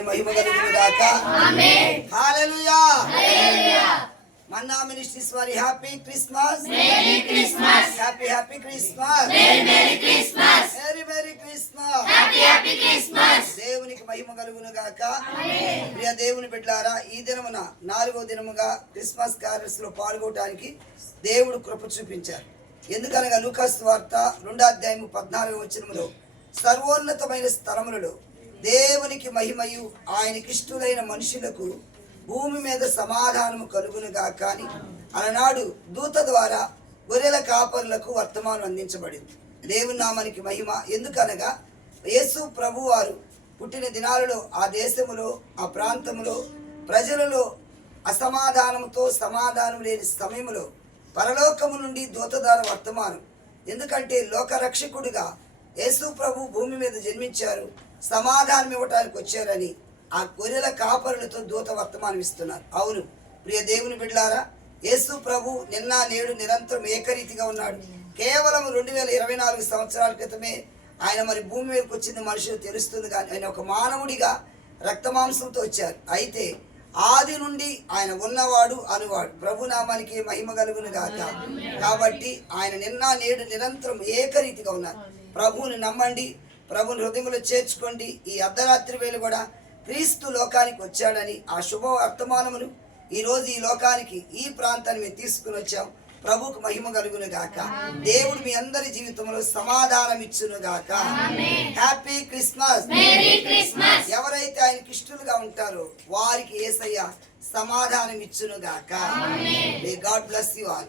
మహిమ hallelujah. Manna Ministries వారి happy Christmas Christmas. Happy happy Christmas Christmas Christmas. దేవునికి మహిమ కలుగును గాక ప్రియ దేవుని బిడ్డారా ఈ దినమున నాలుగో దినముగా క్రిస్మస్ క్యారల్స్లో పాల్గొనడానికి దేవుడు కృప చూపించారు. ఎందుకనగా లూకాస్ వార్త రెండో అధ్యాయము పద్నాలుగు వచనములో సర్వోన్నతమైన స్థలములలో దేవునికి మహిమయు ఆయన ఆయనకిష్టులైన మనుషులకు భూమి మీద సమాధానము కలుగునుగా కానీ అలనాడు దూత ద్వారా గొర్రెల కాపరులకు వర్తమానం అందించబడింది. దేవుని నామానికి మహిమ. ఎందుకనగా యేసు ప్రభు వారు పుట్టిన దినాలలో ఆ దేశములో ఆ ప్రాంతంలో ప్రజలలో అసమాధానముతో సమాధానం లేని సమయంలో పరలోకము నుండి దూతదార వర్తమానం. ఎందుకంటే లోకరక్షకుడిగా యేసు ప్రభు భూమి మీద జన్మించారు. సమాధానం ఇవ్వటానికి వచ్చారని ఆ గొర్రెల కాపరులతో దూత వర్తమానం ఇస్తున్నారు అవును ప్రియ దేవుని బిడ్డలారా యేసు ప్రభు నిన్న నేడు నిరంతరం ఏకరీతిగా ఉన్నాడు. కేవలం రెండు వేల ఇరవై నాలుగు సంవత్సరాల క్రితమే ఆయన మరి భూమి మీదకి వచ్చింది మనుషులు తెలుస్తుంది కానీ ఆయన ఒక మానవుడిగా రక్తమాంసంతో వచ్చారు. అయితే ఆది నుండి ఆయన ఉన్నవాడు అనువాడు. ప్రభు నామానికి మహిమ కలుగును గాక. కాబట్టి ఆయన నిన్న నేడు నిరంతరం ఏకరీతిగా ఉన్నారు. ప్రభువుని నమ్మండి ప్రభుని హృదయంలో చేర్చుకోండి. ఈ అర్ధరాత్రి వేళ కూడా క్రీస్తు లోకానికి వచ్చాడని ఆ శుభ వర్తమానమును ఈ రోజు ఈ లోకానికి ఈ ప్రాంతాన్ని మేము తీసుకుని వచ్చాం. ప్రభుకు మహిమ కలుగును గాక. దేవుడు మీ అందరి జీవితంలో సమాధానం ఇచ్చును గాక. Happy Christmas. ఎవరైతే ఆయనకి ఇష్టలుగా ఉంటారో వారికి ఏసయ్య సమాధానం ఇచ్చును గాక. May God bless you all